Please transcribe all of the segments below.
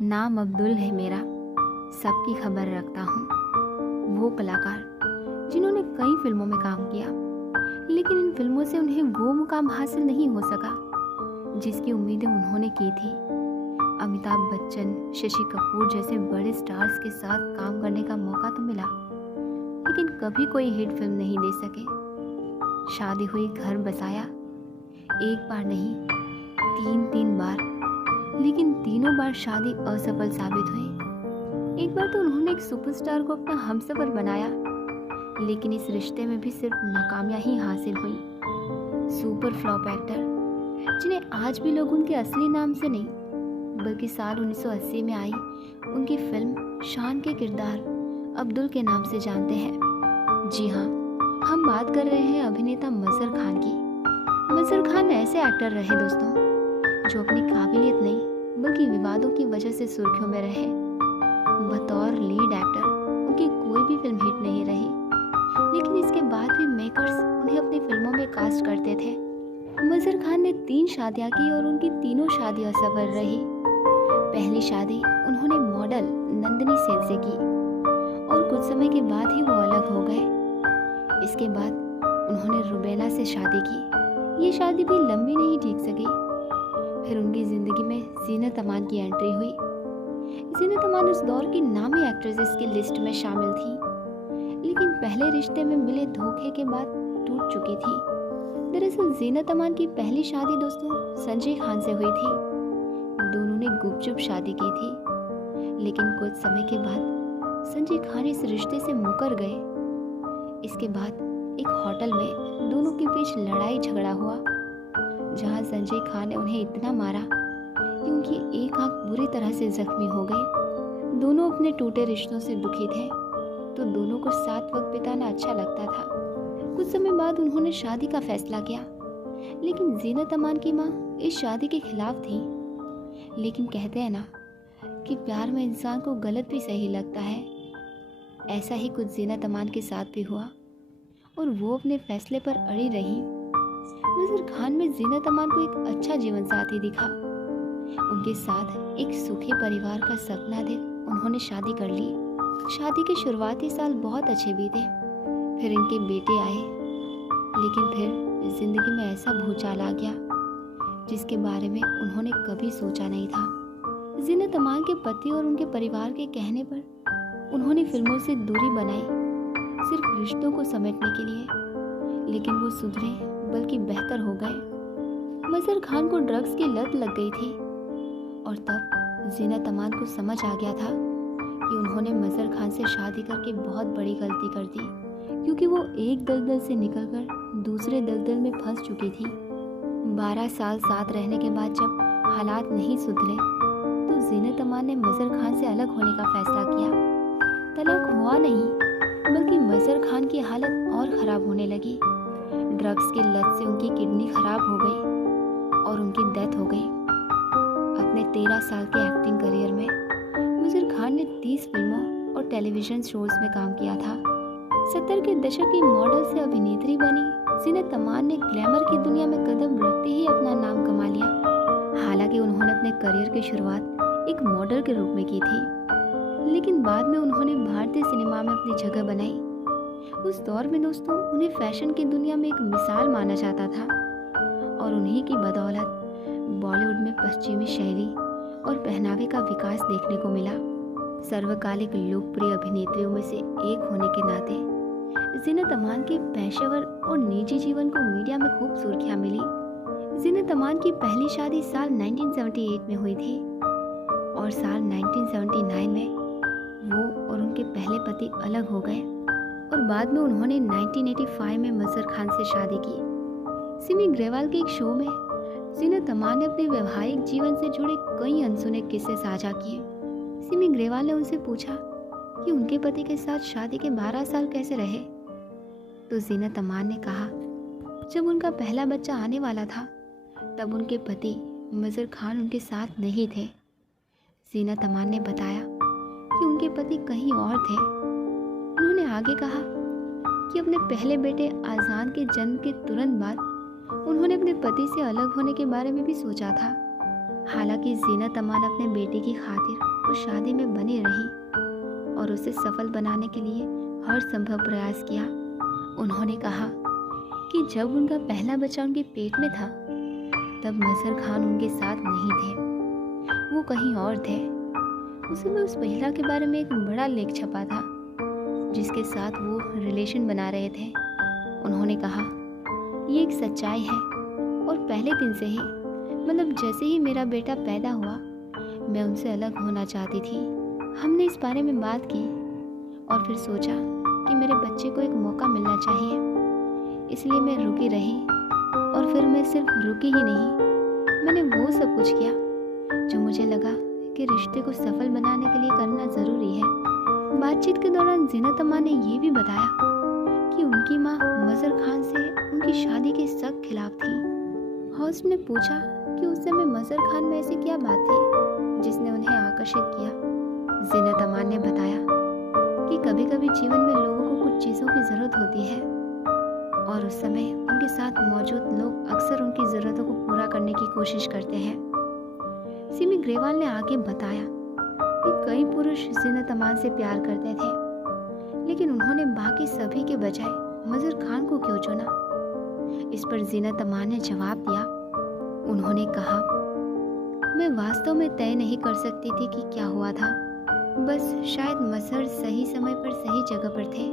नाम अब्दुल है मेरा, सबकी खबर रखता हूँ। वो कलाकार जिन्होंने कई फिल्मों में काम किया, लेकिन इन फिल्मों से उन्हें वो मुकाम हासिल नहीं हो सका जिसकी उम्मीदें उन्होंने की थी। अमिताभ बच्चन, शशि कपूर जैसे बड़े स्टार्स के साथ काम करने का मौका तो मिला, लेकिन कभी कोई हिट फिल्म नहीं दे सके। शादी हुई, घर बसाया, एक बार नहीं 3 बार, लेकिन तीनों बार शादी असफल साबित हुई। एक बार तो उन्होंने एक सुपरस्टार को अपना हमसफर बनाया, लेकिन इस रिश्ते में भी सिर्फ नाकामियां ही हासिल हुई। सुपर फ्लॉप एक्टर जिन्हें आज भी लोग उनके असली नाम से नहीं बल्कि साल 1980 में आई उनकी फिल्म शान के किरदार अब्दुल के नाम से जानते हैं। जी हाँ, हम बात कर रहे हैं अभिनेता मजहर खान की। मजहर खान ऐसे एक्टर रहे दोस्तों जो अपनी काबिलियत नहीं बल्कि विवादों की वजह से सुर्खियों में रहे। बतौर लीड एक्टर उनकी कोई भी फिल्म हिट नहीं रही, लेकिन इसके बाद भी मेकर्स उन्हें अपनी फिल्मों में कास्ट करते थे। मजहर खान ने 3 शादियां की और उनकी तीनों शादी असफल रही। पहली शादी उन्होंने मॉडल नंदिनी सेन से की और कुछ समय के बाद ही वो अलग हो गए। इसके बाद उन्होंने रुबैना से शादी की। ये शादी भी लंबी नहीं टिक सकी। फिर उनकी ज़िंदगी में ज़ीनत अमान की एंट्री हुई। ज़ीनत अमान उस दौर की नामी एक्ट्रेसेस की लिस्ट में शामिल थी, लेकिन पहले रिश्ते में मिले धोखे के बाद टूट चुकी थी। दरअसल ज़ीनत अमान की पहली शादी दोस्तों संजय खान से हुई थी। दोनों ने गुपचुप शादी की थी, लेकिन कुछ समय के बाद संजय खान इस रिश्ते से मुकर गए। इसके बाद एक होटल में दोनों के बीच लड़ाई झगड़ा हुआ, जहां संजय खान ने उन्हें इतना मारा कि उनकी एक आंख बुरी तरह से जख्मी हो गई। दोनों अपने टूटे रिश्तों से दुखी थे, तो दोनों को साथ वक्त बिताना अच्छा लगता था। कुछ समय बाद उन्होंने शादी का फैसला किया, लेकिन ज़ीनत अमान की माँ इस शादी के खिलाफ थी। लेकिन कहते हैं ना कि प्यार में इंसान को गलत भी सही लगता है। ऐसा ही कुछ ज़ीनत अमान के साथ भी हुआ और वो अपने फैसले पर अड़ी रही। मजहर खान में ज़ीनत अमान को एक अच्छा जीवन साथी दिखा। उनके साथ एक सुखी परिवार का सपना देख उन्होंने शादी कर ली। शादी के शुरुआती साल बहुत अच्छे बीते। फिर इनके बेटे आए, लेकिन फिर जिंदगी में ऐसा भूचाल आ गया जिसके बारे में उन्होंने कभी सोचा नहीं था। ज़ीनत अमान के पति और उनके परिवार के कहने पर उन्होंने फिल्मों से दूरी बनाई, सिर्फ रिश्तों को समेटने के लिए। लेकिन वो सुधरे बल्कि बेहतर हो गए। मजहर खान को ड्रग्स की लत लग गई थी और तब ज़ीनत अमान को समझ आ गया था कि उन्होंने मजहर खान से शादी करके बहुत बड़ी गलती कर दी, क्योंकि वो एक दलदल से निकलकर दूसरे दलदल में फंस चुकी थी। 12 साल साथ रहने के बाद जब हालात नहीं सुधरे तो ज़ीनत अमान ने मजहर खान से अलग होने का फैसला किया। तलाक हुआ नहीं, बल्कि मजहर खान की हालत और ख़राब होने लगी। ड्रग्स की लत से उनकी किडनी खराब हो गई और उनकी डेथ हो गई। अपने 13 साल के एक्टिंग करियर में मजहर खान ने 30 फिल्मों और टेलीविज़न शोज में काम किया था। 70 के दशक की मॉडल से अभिनेत्री बनी ज़ीनत अमान ने ग्लैमर की दुनिया में कदम रखते ही अपना नाम कमा लिया। हालांकि उन्होंने अपने करियर की शुरुआत एक मॉडल के रूप में की थी, लेकिन बाद में उन्होंने भारतीय सिनेमा में अपनी जगह बनाई। उस दौर में दोस्तों उन्हें फैशन की दुनिया में एक मिसाल माना जाता था और उन्हीं की बदौलत बॉलीवुड में पश्चिमी शैली और पहनावे का विकास देखने को मिला। सर्वकालिक लोकप्रिय अभिनेत्रियों में से एक होने के नाते ज़ीनत अमान के पेशेवर और निजी जीवन को मीडिया में खूब सुर्खियां मिली। ज़ीनत अमान की पहली शादी साल 1978 में हुई थी और साल 1979 में वो और उनके पहले पति अलग हो गए और बाद में उन्होंने 1985 में मजहर खान से शादी की। सिमी ग्रेवाल के एक शो में ज़ीनत अमान ने अपने वैवाहिक जीवन से जुड़े कई अनसुने किस्से साझा किए। सिमी ग्रेवाल ने उनसे पूछा कि उनके पति के साथ शादी के 12 साल कैसे रहे, तो ज़ीनत अमान ने कहा, जब उनका पहला बच्चा आने वाला था तब उनके पति मजहर खान उनके साथ नहीं थे। ज़ीनत अमान ने बताया कि उनके पति कहीं और थे। उन्होंने आगे कहा कि अपने पहले बेटे आज़ान के जन्म के तुरंत बाद उन्होंने अपने पति से अलग होने के बारे में भी सोचा था। हालांकि जीनत अमान अपने बेटे की खातिर उस शादी में बनी रही और उसे सफल बनाने के लिए हर संभव प्रयास किया। उन्होंने कहा कि जब उनका पहला बच्चा उनके पेट में था तब मजहर खान उनके साथ नहीं थे, वो कहीं और थे। उस समय उस महिला के बारे में एक बड़ा लेख छपा था जिसके साथ वो रिलेशन बना रहे थे। उन्होंने कहा ये एक सच्चाई है और पहले दिन से ही, मतलब जैसे ही मेरा बेटा पैदा हुआ, मैं उनसे अलग होना चाहती थी। हमने इस बारे में बात की और फिर सोचा कि मेरे बच्चे को एक मौका मिलना चाहिए, इसलिए मैं रुकी रही। और फिर मैं सिर्फ रुकी ही नहीं, मैंने वो सब कुछ किया जो मुझे लगा कि रिश्ते को सफल बनाने के लिए करना ज़रूरी है। बातचीत के दौरान जीनत अमान ने ये भी बताया कि उनकी माँ मजहर खान से उनकी शादी के सख्त खिलाफ थी। होस्ट ने पूछा कि उस समय मजहर खान में ऐसी क्या बात थी जिसने उन्हें आकर्षित किया। जीनत अमान ने बताया कि कभी कभी जीवन में लोगों को कुछ चीज़ों की ज़रूरत होती है और उस समय उनके साथ मौजूद लोग अक्सर उनकी ज़रूरतों को पूरा करने की कोशिश करते हैं। सिमी ग्रेवाल ने आगे बताया कि कई पुरुष जीनत अमान से प्यार करते थे, लेकिन उन्होंने बाकी सभी के बजाय मजहर खान को क्यों चुना। इस पर जीनत अमान ने जवाब दिया। उन्होंने कहा, मैं वास्तव में तय नहीं कर सकती थी कि क्या हुआ था, बस शायद मजहर सही समय पर सही जगह पर थे।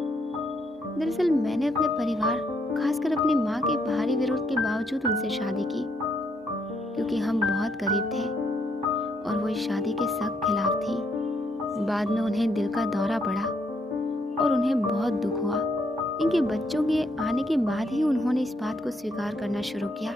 दरअसल मैंने अपने परिवार, खासकर अपनी माँ के भारी विरोध के बावजूद उनसे शादी की, क्योंकि हम बहुत गरीब थे और वो इस शादी के सख्त खिलाफ थी। बाद में उन्हें दिल का दौरा पड़ा और उन्हें बहुत दुख हुआ। इनके बच्चों के आने के बाद ही उन्होंने इस बात को स्वीकार करना शुरू किया।